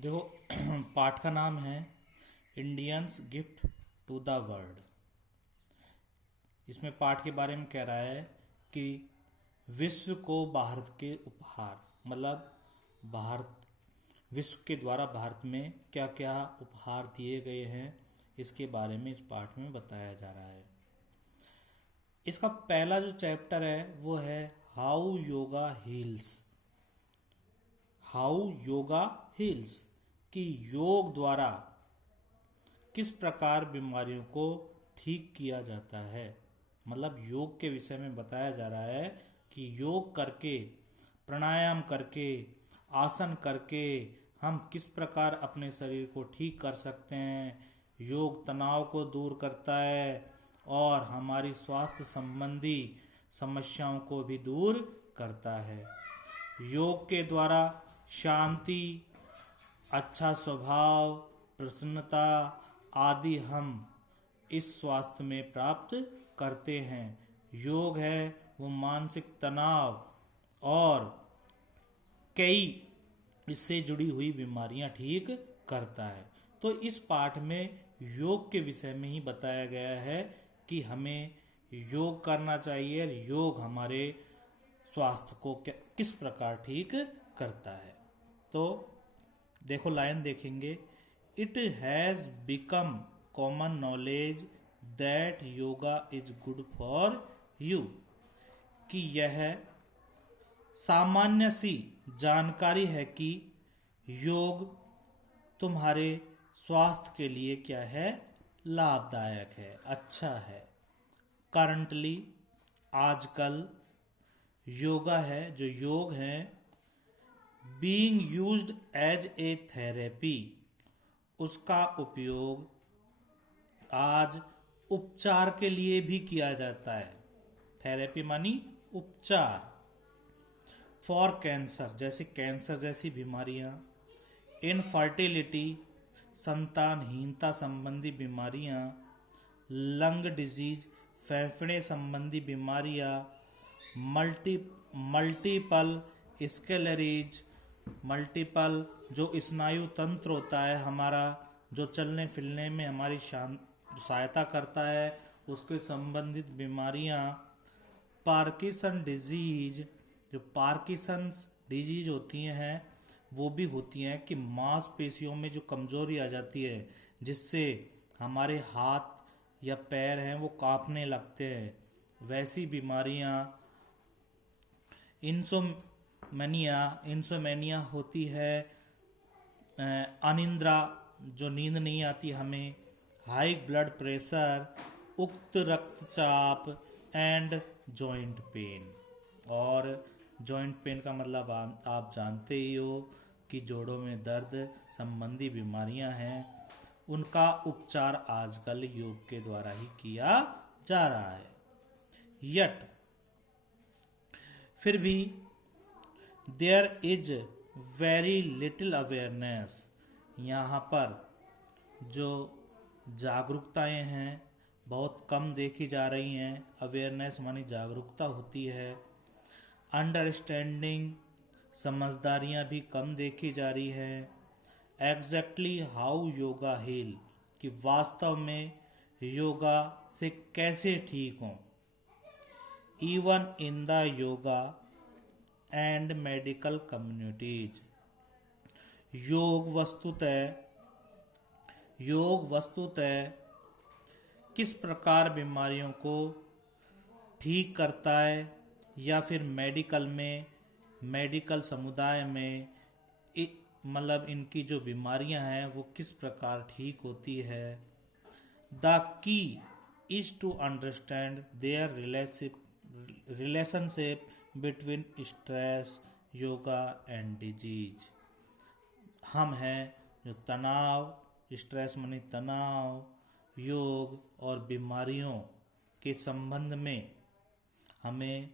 देखो पाठ का नाम है Indians gift to the world. इसमें पाठ के बारे में कह रहा है कि विश्व को भारत के उपहार, मतलब भारत विश्व के द्वारा भारत में क्या क्या उपहार दिए गए हैं, इसके बारे में इस पाठ में बताया जा रहा है। इसका पहला जो चैप्टर है वो है how yoga heels. How yoga heels कि योग द्वारा किस प्रकार बीमारियों को ठीक किया जाता है। मतलब योग के विषय में बताया जा रहा है कि योग करके, प्राणायाम करके, आसन करके हम किस प्रकार अपने शरीर को ठीक कर सकते हैं। योग तनाव को दूर करता है और हमारी स्वास्थ्य संबंधी समस्याओं को भी दूर करता है। योग के द्वारा शांति, अच्छा स्वभाव, प्रसन्नता आदि हम इस स्वास्थ्य में प्राप्त करते हैं। योग है वो मानसिक तनाव और कई इससे जुड़ी हुई बीमारियां ठीक करता है। तो इस पाठ में योग के विषय में ही बताया गया है कि हमें योग करना चाहिए। योग हमारे स्वास्थ्य को किस प्रकार ठीक करता है। तो देखो लाइन देखेंगे, it has become common knowledge that yoga is good for you, कि यह सामान्य सी जानकारी है कि योग तुम्हारे स्वास्थ्य के लिए क्या है, लाभदायक है, अच्छा है। करंटली आजकल योगा है, जो योग है, being used as a therapy, उसका उपयोग आज उपचार के लिए भी किया जाता है। थेरेपी मानी उपचार। फॉर कैंसर, जैसे कैंसर जैसी बीमारियां, इनफर्टिलिटी, संतानहीनता संबंधी बीमारियां, लंग डिजीज, फेफड़े संबंधी बीमारियां, मल्टीपल स्क्लेरोसिस, मल्टीपल जो स्नायु तंत्र होता है हमारा, जो चलने फिरने में हमारी सहायता करता है, उसके संबंधित बीमारियां, पार्किंसन डिजीज, जो पार्किंसंस डिजीज होती हैं वो भी होती हैं कि मांसपेशियों में जो कमजोरी आ जाती है, जिससे हमारे हाथ या पैर हैं वो कांपने लगते हैं, वैसी बीमारियां। इंसोमेनिया होती है, अनिद्रा, जो नींद नहीं आती हमें, हाई ब्लड प्रेशर, उच्च रक्तचाप एंड जॉइंट पेन। और जॉइंट पेन का मतलब आप जानते ही हो कि जोड़ों में दर्द संबंधी बीमारियां हैं, उनका उपचार आजकल योग के द्वारा ही किया जा रहा है। यट फिर भी there is very little awareness, यहाँ पर जो जागरूकताएं हैं बहुत कम देखी जा रही हैं। अवेयरनेस मानी जागरूकता होती है। अंडरस्टैंडिंग, समझदारियां भी कम देखी जा रही है। एग्जैक्टली हाउ योगा हील, कि वास्तव में योगा से कैसे ठीक हों। Even in the yoga and medical communities, योग वस्तुतः किस प्रकार बीमारियों को ठीक करता है, या फिर मेडिकल समुदाय में मतलब इनकी जो बीमारियां हैं वो किस प्रकार ठीक होती है। The key is to understand their relationship between stress, yoga and disease. हम हैं जो तनाव, स्ट्रेस मानी तनाव, योग और बीमारियों के संबंध में हमें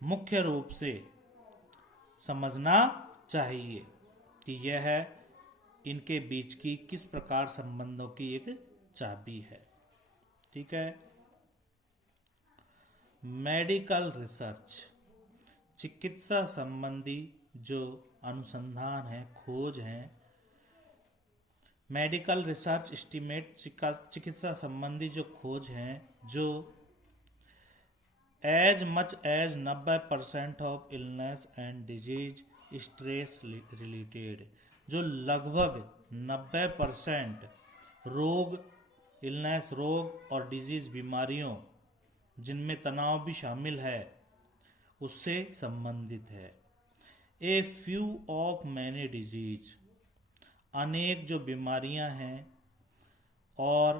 मुख्य रूप से समझना चाहिए कि यह इनके बीच की किस प्रकार संबंधों की एक चाबी है। ठीक है। मेडिकल रिसर्च, चिकित्सा संबंधी जो अनुसंधान है, खोज है, मेडिकल रिसर्च एस्टीमेट चिकित्सा संबंधी जो खोज हैं, जो as much as 90% of illness and disease stress related, जो लगभग 90% रोग, इलनेस रोग और डिजीज बीमारियों जिनमें तनाव भी शामिल है उससे संबंधित है। A few of many disease, अनेक जो बीमारियां हैं और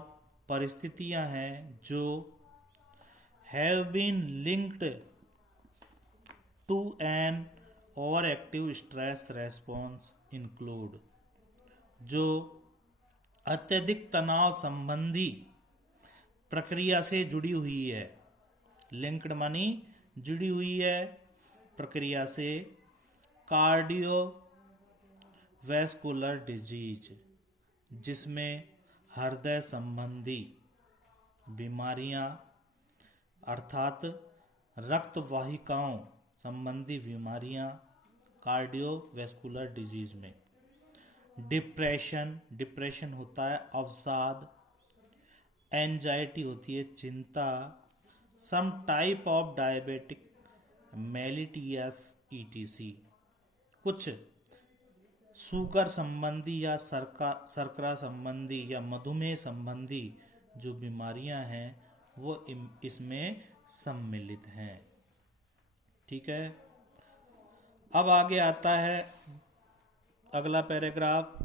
परिस्थितियां हैं जो have been linked to an overactive stress response include, जो अत्यधिक तनाव संबंधी प्रक्रिया से जुड़ी हुई है। लिंक्ड मानी जुड़ी हुई है प्रक्रिया से। कार्डियो वैस्कुलर डिजीज, जिसमें हृदय संबंधी बीमारियां अर्थात रक्त वाहिकाओं संबंधी बीमारियां कार्डियोवैस्कुलर डिजीज में। डिप्रेशन, डिप्रेशन होता है अवसाद। एंजाइटी होती है चिंता। Some type of diabetic mellitus etc, कुछ शुगर संबंधी या शर्करा संबंधी या मधुमेह संबंधी जो बीमारियां हैं वो इसमें सम्मिलित हैं। ठीक है, अब आगे आता है अगला paragraph,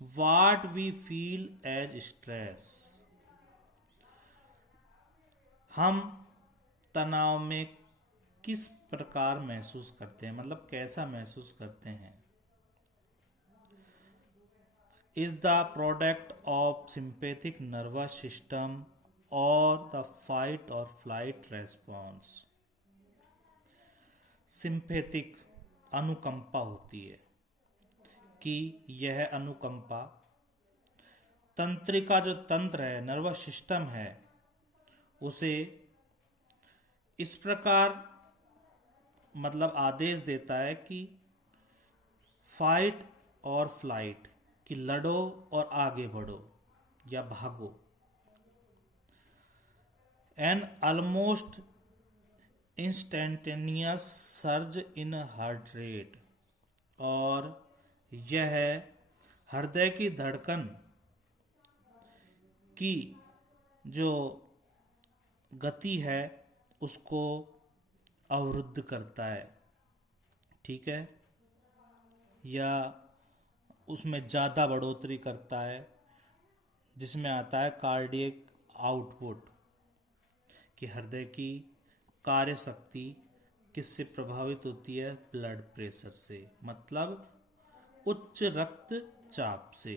what we feel as stress. हम तनाव में किस प्रकार महसूस करते हैं, मतलब कैसा महसूस करते हैं। Is the product of sympathetic nervous system और द फाइट और फ्लाइट रेस्पॉन्स। सिंपैथिक अनुकंपा होती है कि यह अनुकंपा तंत्रिका जो तंत्र है, नर्वस सिस्टम है, उसे इस प्रकार मतलब आदेश देता है कि फाइट और फ्लाइट, कि लड़ो और आगे बढ़ो या भागो। An almost instantaneous surge in heart rate, और यह हृदय की धड़कन की जो गति है उसको अवरुद्ध करता है। ठीक है, या उसमें ज़्यादा बढ़ोतरी करता है, जिसमें आता है कार्डियक आउटपुट, कि हृदय की कार्य शक्ति किससे प्रभावित होती है, ब्लड प्रेशर से, मतलब उच्च रक्तचाप से।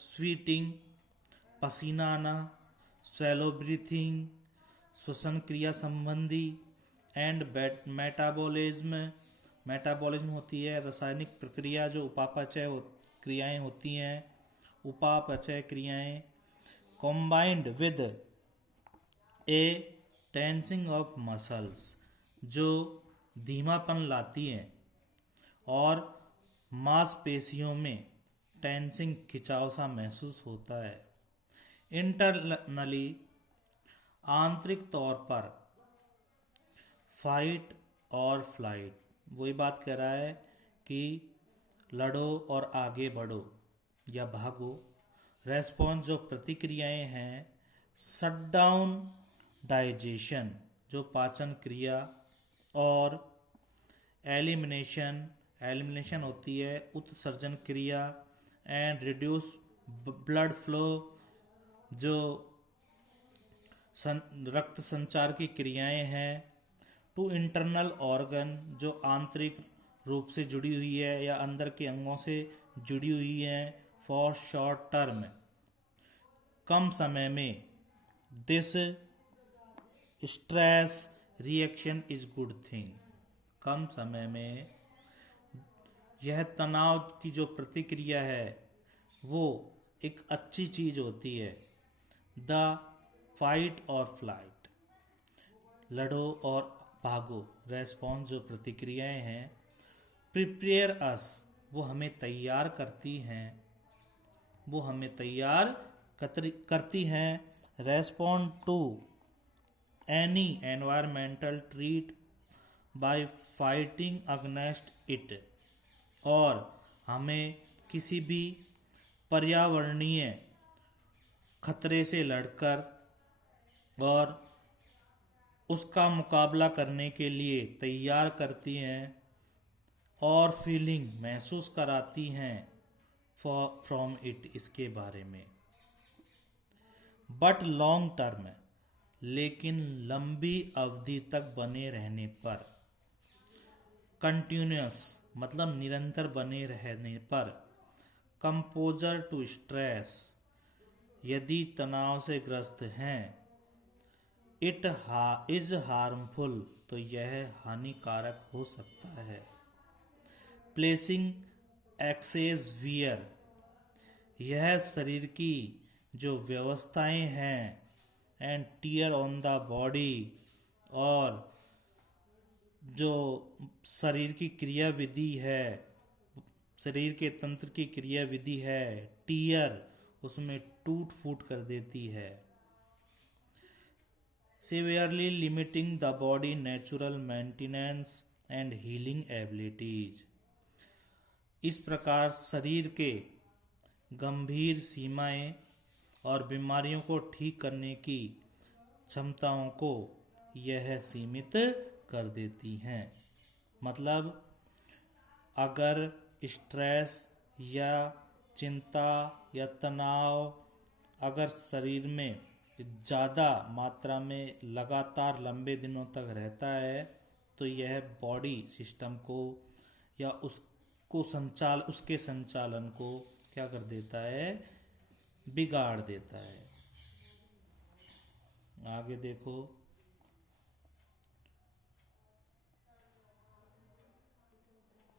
स्वीटिंग, पसीना आना, स्वैलो ब्रीथिंग, श्वसन क्रिया संबंधी, एंड मेटाबॉलिज्म, मेटाबॉलिज्म होती है रासायनिक प्रक्रिया जो उपापचय क्रियाएं होती हैं, उपापचय क्रियाएं, combined with A tensing of muscles, जो धीमापन लाती हैं और मांसपेशियों में टेंसिंग, खिंचाव सा महसूस होता है। इंटरनली, आंतरिक तौर पर फाइट और फ्लाइट, वही बात कह रहा है कि लड़ो और आगे बढ़ो या भागो। रेस्पॉन्स जो प्रतिक्रियाएं हैं, शट डाउन डाइजेशन जो पाचन क्रिया, और एलिमिनेशन, एलिमिनेशन होती है उत्सर्जन क्रिया, एंड रिड्यूस ब्लड फ्लो जो रक्त संचार की क्रियाएं हैं। टू इंटरनल ऑर्गन जो आंतरिक रूप से जुड़ी हुई है या अंदर के अंगों से जुड़ी हुई है। फॉर शॉर्ट टर्म, कम समय में। This stress reaction is good thing, कम समय में यह तनाव की जो प्रतिक्रिया है वो एक अच्छी चीज होती है। द फाइट और फ्लाइट, लड़ो और भागो, रेस्पॉन्स जो प्रतिक्रियाएं हैं। प्रिपेयर अस, वो हमें तैयार करती हैं, वो हमें तैयार करती हैं। Respond to any environmental threat by fighting against it, और हमें किसी भी पर्यावरणीय खतरे से लड़कर और उसका मुकाबला करने के लिए तैयार करती हैं और फीलिंग महसूस कराती हैं फ्रॉम इट, इसके बारे में। बट लॉन्ग टर्म, लेकिन लंबी अवधि तक बने रहने पर, कंटिन्यूस मतलब निरंतर बने रहने पर, कंपोजर टू स्ट्रेस, यदि तनाव से ग्रस्त हैं, इट इज हार्मफुल, तो यह हानिकारक हो सकता है। प्लेसिंग एक्सेस वियर, यह शरीर की जो व्यवस्थाएं हैं, and tear on the body, और जो शरीर की क्रिया विधि है, शरीर के तंत्र की क्रिया विधि है, टीयर उसमें टूट फूट कर देती है। severely limiting the body natural maintenance and healing abilities, इस प्रकार शरीर के गंभीर सीमाएं और बीमारियों को ठीक करने की क्षमताओं को यह सीमित कर देती हैं। मतलब अगर स्ट्रेस या चिंता या तनाव अगर शरीर में ज़्यादा मात्रा में लगातार लंबे दिनों तक रहता है, तो यह बॉडी सिस्टम को या उसके संचालन को क्या कर देता है, बिगाड़ देता है। आगे देखो।